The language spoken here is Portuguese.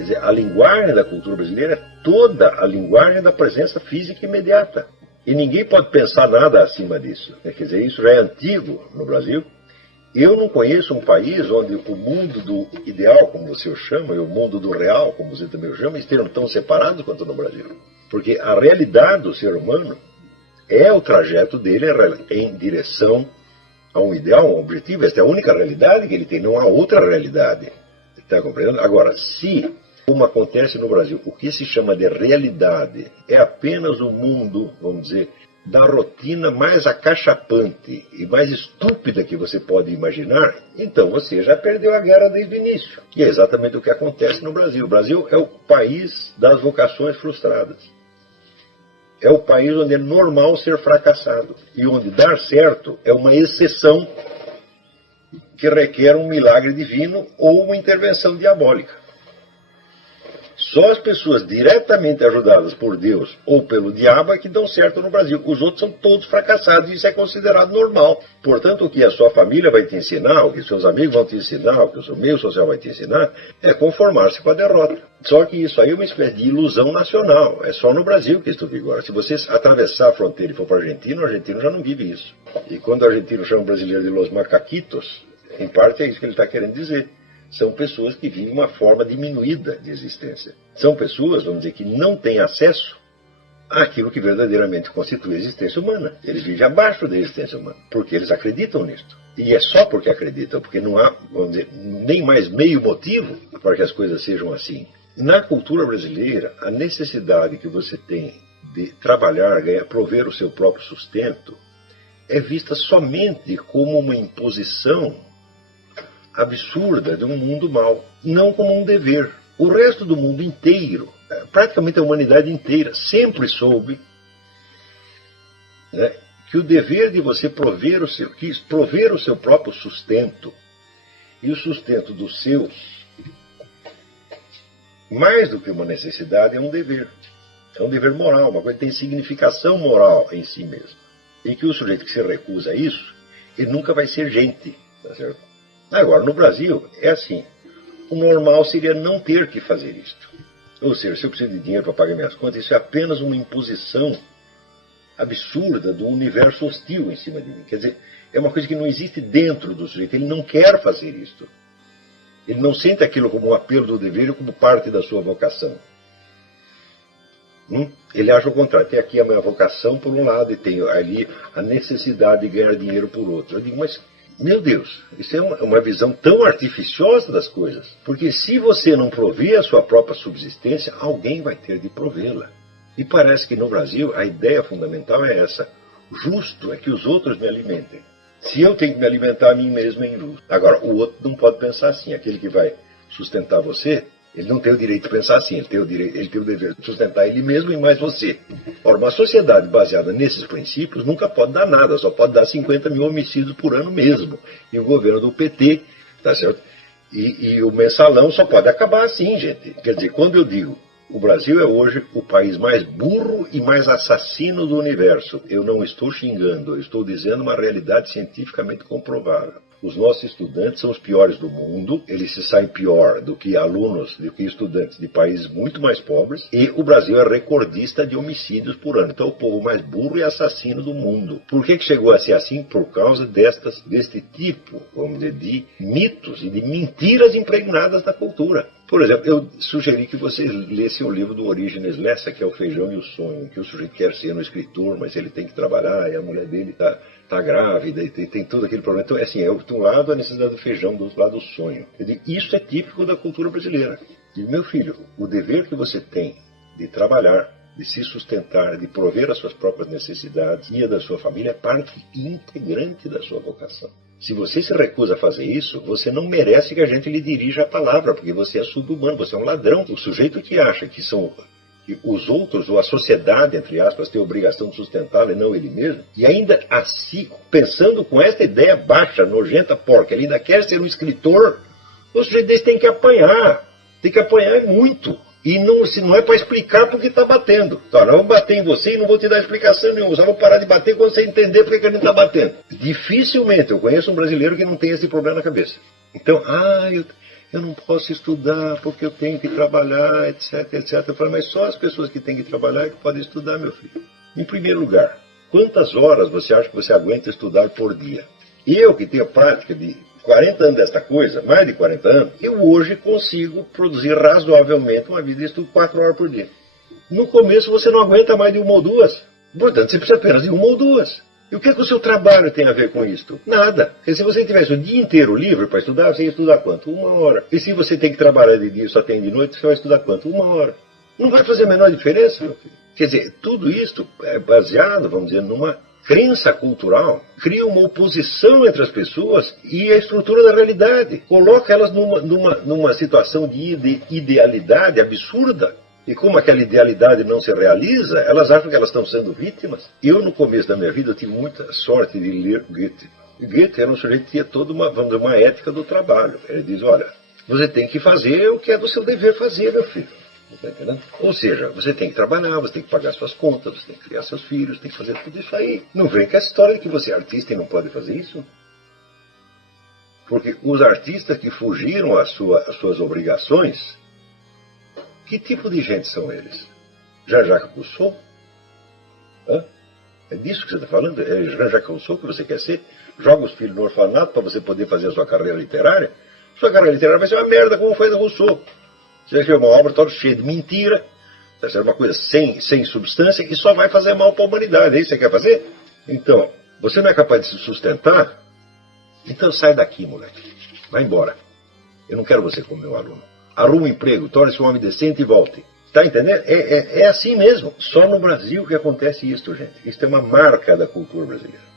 Quer dizer, a linguagem da cultura brasileira é toda a linguagem da presença física imediata. E ninguém pode pensar nada acima disso. Quer dizer, isso já é antigo no Brasil. Eu não conheço um país onde o mundo do ideal, como você o chama, e o mundo do real, como você também o chama, estejam tão separados quanto no Brasil. Porque a realidade do ser humano é o trajeto dele em direção a um ideal, a um objetivo. Esta é a única realidade que ele tem, não há outra realidade. Está compreendendo? Agora, se, como acontece no Brasil, o que se chama de realidade é apenas o mundo, vamos dizer, da rotina mais acachapante e mais estúpida que você pode imaginar, então você já perdeu a guerra desde o início. E é exatamente o que acontece no Brasil. O Brasil é o país das vocações frustradas. É o país onde é normal ser fracassado. E onde dar certo é uma exceção que requer um milagre divino ou uma intervenção diabólica. Só as pessoas diretamente ajudadas por Deus ou pelo diabo é que dão certo no Brasil. Os outros são todos fracassados e isso é considerado normal. Portanto, o que a sua família vai te ensinar, o que seus amigos vão te ensinar, o que o seu meio social vai te ensinar, é conformar-se com a derrota. Só que isso aí é uma espécie de ilusão nacional. É só no Brasil que isso vigora. Se você atravessar a fronteira e for para o argentino já não vive isso. E quando o argentino chama o brasileiro de los macaquitos, em parte é isso que ele está querendo dizer. São pessoas que vivem uma forma diminuída de existência. São pessoas, vamos dizer, que não têm acesso àquilo que verdadeiramente constitui a existência humana. Eles vivem abaixo da existência humana, porque eles acreditam nisto. E é só porque acreditam, porque não há, vamos dizer, nem mais meio motivo para que as coisas sejam assim. Na cultura brasileira, a necessidade que você tem de trabalhar, ganhar, prover o seu próprio sustento, é vista somente como uma imposição absurda de um mundo mau, não como um dever. O resto do mundo inteiro, praticamente a humanidade inteira, sempre soube, né, que o dever de você prover o seu próprio sustento e o sustento dos seus, mais do que uma necessidade, é um dever. É um dever moral, uma coisa que tem significação moral em si mesmo. E que o sujeito que se recusa a isso, ele nunca vai ser gente, tá certo? Agora, no Brasil, é assim. O normal seria não ter que fazer isto. Ou seja, se eu preciso de dinheiro para pagar minhas contas, isso é apenas uma imposição absurda do universo hostil em cima de mim. Quer dizer, é uma coisa que não existe dentro do sujeito. Ele não quer fazer isto. Ele não sente aquilo como um apelo do dever ou como parte da sua vocação. Ele acha o contrário. Tem aqui a minha vocação por um lado e tem ali a necessidade de ganhar dinheiro por outro. Eu digo, mas... meu Deus, isso é uma visão tão artificiosa das coisas. Porque se você não prover a sua própria subsistência, alguém vai ter de provê-la. E parece que no Brasil a ideia fundamental é essa. Justo é que os outros me alimentem. Se eu tenho que me alimentar a mim mesmo, é injusto. Agora, o outro não pode pensar assim. Aquele que vai sustentar você, ele não tem o direito de pensar assim. Ele tem o dever de sustentar ele mesmo e mais você. Ora, uma sociedade baseada nesses princípios nunca pode dar nada, só pode dar 50 mil homicídios por ano mesmo. E o governo do PT, tá certo? E o mensalão só pode acabar assim, gente. Quer dizer, quando eu digo o Brasil é hoje o país mais burro e mais assassino do universo, eu não estou xingando, eu estou dizendo uma realidade cientificamente comprovável. Os nossos estudantes são os piores do mundo, eles se saem pior do que alunos, do que estudantes de países muito mais pobres, e o Brasil é recordista de homicídios por ano. Então é o povo mais burro e assassino do mundo. Por que chegou a ser assim? Por causa deste tipo, vamos dizer, de mitos e de mentiras impregnadas na cultura. Por exemplo, eu sugeri que você lesse o livro do Orígenes Lessa, que é O Feijão e o Sonho, que o sujeito quer ser um escritor, mas ele tem que trabalhar, e a mulher dele está grávida, e tem todo aquele problema. Então, assim, de um lado a necessidade do feijão, do outro lado o sonho. Eu digo, isso é típico da cultura brasileira. E, meu filho, o dever que você tem de trabalhar, de se sustentar, de prover as suas próprias necessidades e a da sua família é parte integrante da sua vocação. Se você se recusa a fazer isso, você não merece que a gente lhe dirija a palavra, porque você é sub-humano, você é um ladrão. O sujeito que acha que os outros, ou a sociedade, entre aspas, tem a obrigação de sustentá-lo e não ele mesmo, e ainda assim, pensando com essa ideia baixa, nojenta, porca, ele ainda quer ser um escritor, o sujeito desse tem que apanhar muito. E se não é para explicar porque está batendo. Então, não vou bater em você e não vou te dar explicação nenhuma. Só vou parar de bater quando você entender porque que ele está batendo. Dificilmente eu conheço um brasileiro que não tem esse problema na cabeça. Então, Eu não posso estudar porque eu tenho que trabalhar, etc, etc. Eu falo, mas só as pessoas que têm que trabalhar é que podem estudar, meu filho. Em primeiro lugar, quantas horas você acha que você aguenta estudar por dia? Eu, que tenho prática de 40 anos desta coisa, mais de 40 anos, eu hoje consigo produzir razoavelmente uma vida de estudo 4 horas por dia. No começo você não aguenta mais de uma ou duas. Portanto, você precisa apenas de uma ou duas. E o que é que o seu trabalho tem a ver com isto? Nada. Porque se você tivesse o dia inteiro livre para estudar, você ia estudar quanto? 1 hora. E se você tem que trabalhar de dia e só tem de noite, você vai estudar quanto? 1 hora. Não vai fazer a menor diferença, meu filho. Quer dizer, tudo isto é baseado, vamos dizer, numa crença cultural, cria uma oposição entre as pessoas e a estrutura da realidade. Coloca elas numa situação de idealidade absurda. E como aquela idealidade não se realiza, elas acham que elas estão sendo vítimas. Eu, no começo da minha vida, eu tive muita sorte de ler Goethe. Goethe era um sujeito que tinha toda uma ética do trabalho. Ele diz, olha, você tem que fazer o que é do seu dever fazer, meu filho. Tá entendendo? Ou seja, você tem que trabalhar, você tem que pagar suas contas, você tem que criar seus filhos, tem que fazer tudo isso aí. Não vem com essa história de que você é artista e não pode fazer isso. Porque os artistas que fugiram às suas obrigações, que tipo de gente são eles? Jean-Jacques Rousseau? Hã? É disso que você está falando? É Jean-Jacques Rousseau que você quer ser? Joga os filhos no orfanato para você poder fazer a sua carreira literária? Sua carreira literária vai ser uma merda como foi a Rousseau. Você vai escrever uma obra toda cheia de mentira, vai ser uma coisa sem substância e só vai fazer mal para a humanidade. É isso que você quer fazer? Então, você não é capaz de se sustentar? Então sai daqui, moleque. Vai embora. Eu não quero você como meu aluno. Arruma um emprego, torne-se um homem decente e volte. Está entendendo? É assim mesmo. Só no Brasil que acontece isso, gente. Isso é uma marca da cultura brasileira.